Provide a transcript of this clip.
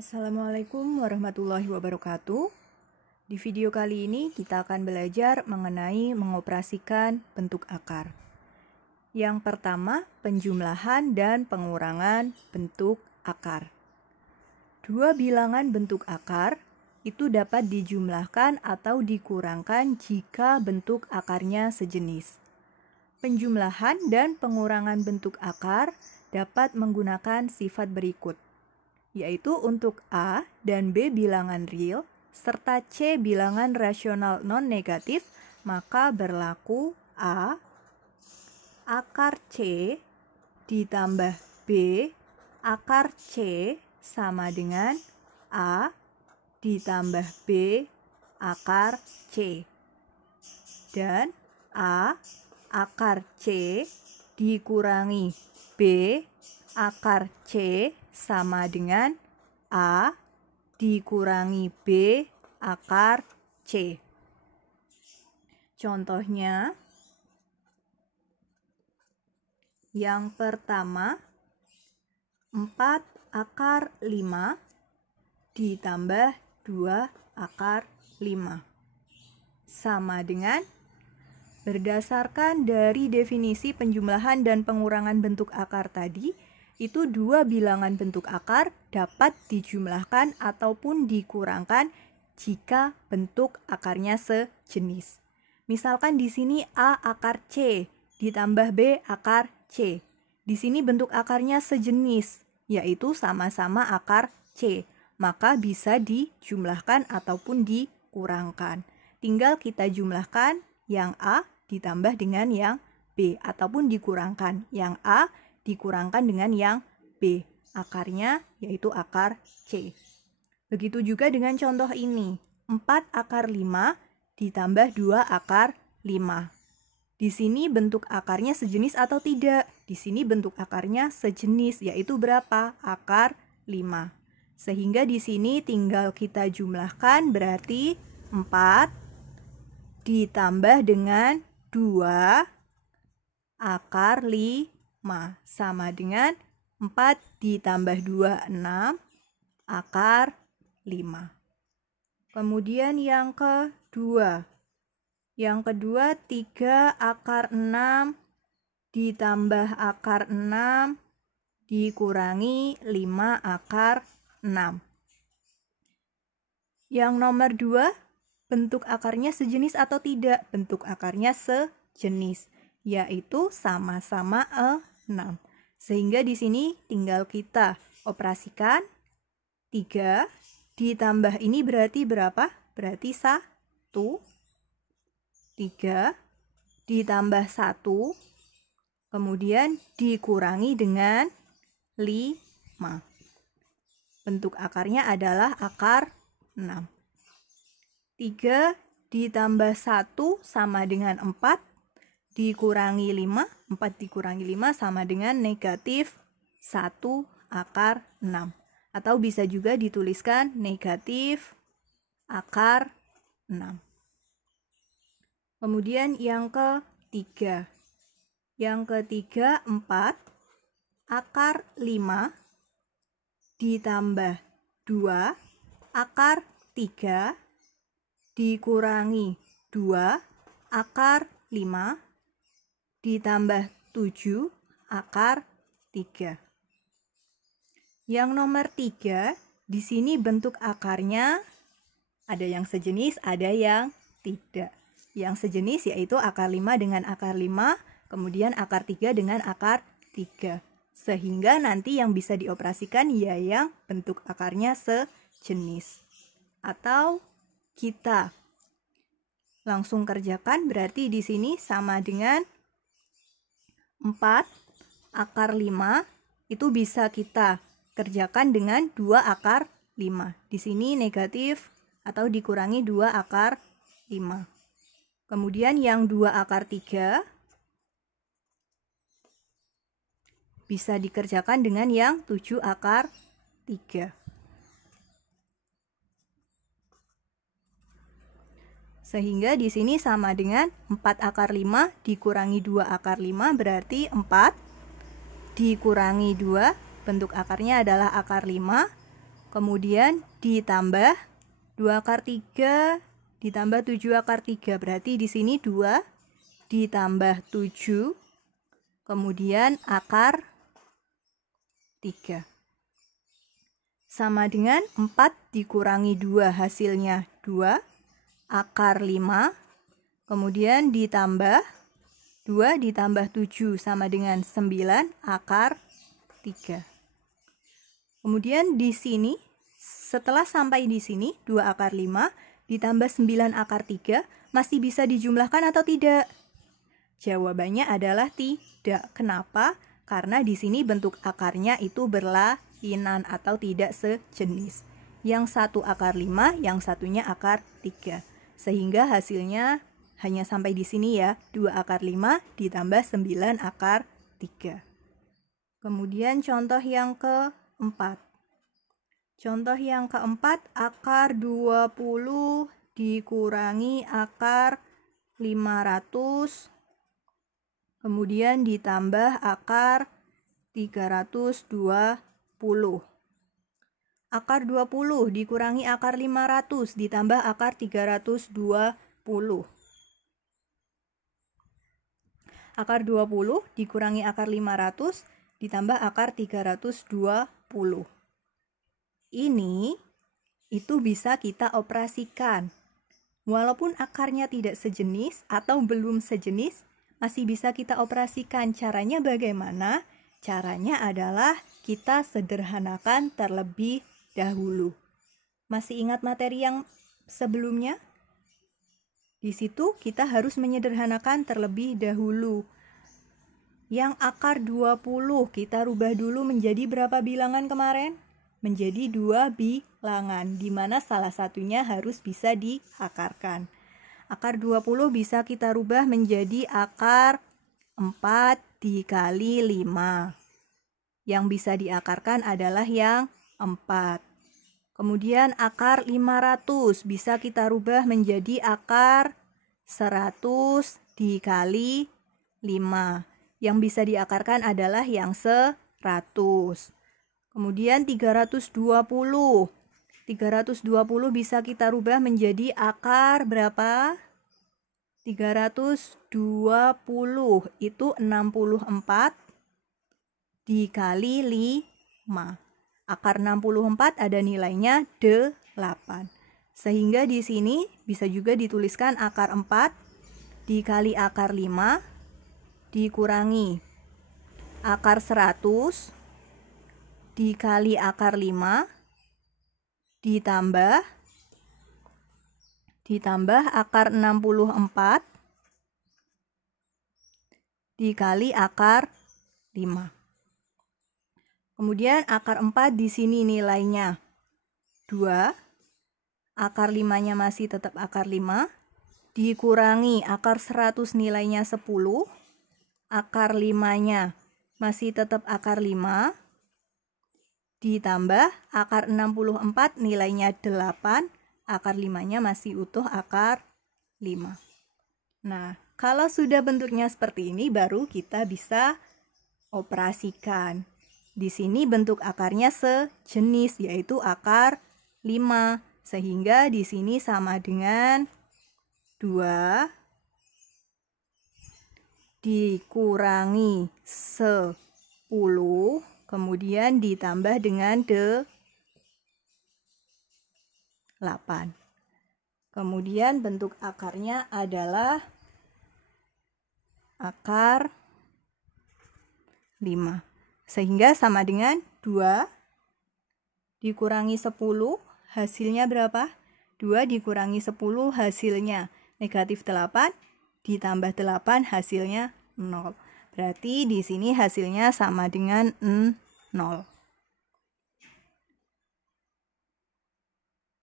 Assalamualaikum warahmatullahi wabarakatuh. Di video kali ini kita akan belajar mengenai mengoperasikan bentuk akar. Yang pertama, penjumlahan dan pengurangan bentuk akar. Dua bilangan bentuk akar itu dapat dijumlahkan atau dikurangkan jika bentuk akarnya sejenis. Penjumlahan dan pengurangan bentuk akar dapat menggunakan sifat berikut, yaitu untuk A dan B bilangan real, serta C bilangan rasional non-negatif, maka berlaku A akar C ditambah B akar C sama dengan A ditambah B akar C. Dan A akar C dikurangi B akar C sama dengan A dikurangi B akar C. Contohnya, yang pertama, 4 akar 5 ditambah 2 akar 5 sama dengan, berdasarkan dari definisi penjumlahan dan pengurangan bentuk akar tadi, itu dua bilangan bentuk akar dapat dijumlahkan ataupun dikurangkan jika bentuk akarnya sejenis. Misalkan di sini A akar C ditambah B akar C. Di sini bentuk akarnya sejenis, yaitu sama-sama akar C. Maka bisa dijumlahkan ataupun dikurangkan. Tinggal kita jumlahkan yang A ditambah dengan yang B, ataupun dikurangkan yang A dikurangkan dengan yang B, akarnya yaitu akar C. Begitu juga dengan contoh ini, 4 akar 5 ditambah 2 akar 5. Di sini bentuk akarnya sejenis atau tidak? Di sini bentuk akarnya sejenis, yaitu berapa? Akar 5. Sehingga di sini tinggal kita jumlahkan, berarti 4 ditambah dengan 2 akar 5 sama dengan 4 ditambah 2, 6 akar 5. Kemudian yang kedua. Yang kedua, 3 akar 6 ditambah akar 6 dikurangi 5 akar 6. Yang nomor 2, bentuk akarnya sejenis atau tidak? Bentuk akarnya sejenis, yaitu sama-sama 6. Sehingga di sini tinggal kita operasikan 3 ditambah ini berarti berapa? Berarti 1. 3 ditambah 1 kemudian dikurangi dengan 5. Bentuk akarnya adalah akar 6. 3 ditambah 1 sama dengan 4 dikurangi 5, 4 dikurangi 5 sama dengan negatif 1 akar 6. Atau bisa juga dituliskan negatif akar 6. Kemudian yang ketiga. Yang ketiga, 4 akar 5 ditambah 2 akar 3 dikurangi 2 akar 5 ditambah 7 akar 3. Yang nomor 3, di sini bentuk akarnya ada yang sejenis, ada yang tidak. Yang sejenis yaitu akar 5 dengan akar 5, kemudian akar 3 dengan akar 3. Sehingga nanti yang bisa dioperasikan ya yang bentuk akarnya sejenis. Atau kita langsung kerjakan, berarti di sini sama dengan 4 akar 5 itu bisa kita kerjakan dengan 2 akar 5. Di sini negatif atau dikurangi 2 akar 5. Kemudian yang 2 akar 3 bisa dikerjakan dengan yang 7 akar 3. Sehingga di sini sama dengan 4 akar 5 dikurangi 2 akar 5 berarti 4 dikurangi 2, bentuk akarnya adalah akar 5, kemudian ditambah 2 akar 3 ditambah 7 akar 3. Berarti di sini 2 ditambah 7, kemudian akar 3. Sama dengan 4 dikurangi 2, hasilnya 2 akar 5, kemudian ditambah 2 ditambah 7 sama dengan 9 akar 3. Kemudian di sini, setelah sampai di sini, 2 akar 5 ditambah 9 akar 3, masih bisa dijumlahkan atau tidak? Jawabannya adalah tidak. Kenapa? Karena di sini bentuk akarnya itu berlainan atau tidak sejenis. Yang satu akar 5, yang satunya akar 3. Sehingga hasilnya hanya sampai di sini ya, 2 akar 5 ditambah 9 akar 3. Kemudian contoh yang keempat. Contoh yang keempat, akar 20 dikurangi akar 500, kemudian ditambah akar 320. Akar 20 dikurangi akar 500 ditambah akar 320. Akar 20 dikurangi akar 500 ditambah akar 320. Ini itu bisa kita operasikan. Walaupun akarnya tidak sejenis atau belum sejenis, masih bisa kita operasikan. Caranya bagaimana? Caranya adalah kita sederhanakan terlebih dahulu. Masih ingat materi yang sebelumnya? Di situ kita harus menyederhanakan terlebih dahulu. Yang akar 20 kita rubah dulu menjadi berapa bilangan kemarin? Menjadi 2 bilangan, di mana salah satunya harus bisa diakarkan. Akar 20 bisa kita rubah menjadi akar 4 dikali 5. Yang bisa diakarkan adalah yang 4. Kemudian akar 500 bisa kita rubah menjadi akar 100 dikali 5. Yang bisa diakarkan adalah yang 100. Kemudian 320. 320 bisa kita rubah menjadi akar berapa? 320 itu 64 dikali 5. Akar 64 ada nilainya 8. Sehingga di sini bisa juga dituliskan akar 4 dikali akar 5 dikurangi akar 100 dikali akar 5 ditambah akar 64 dikali akar 5. Kemudian akar 4 di sini nilainya 2. Akar 5-nya masih tetap akar 5. Dikurangi akar 100 nilainya 10. Akar 5-nya masih tetap akar 5. Ditambah akar 64 nilainya 8. Akar 5-nya masih utuh akar 5. Nah, kalau sudah bentuknya seperti ini baru kita bisa operasikan. Di sini bentuk akarnya sejenis, yaitu akar 5. Sehingga di sini sama dengan 2 dikurangi 10, kemudian ditambah dengan 8. Kemudian bentuk akarnya adalah akar 5. Sehingga sama dengan 2 dikurangi 10, hasilnya berapa? 2 dikurangi 10 hasilnya negatif 8, ditambah 8 hasilnya 0. Berarti di sini hasilnya sama dengan 0.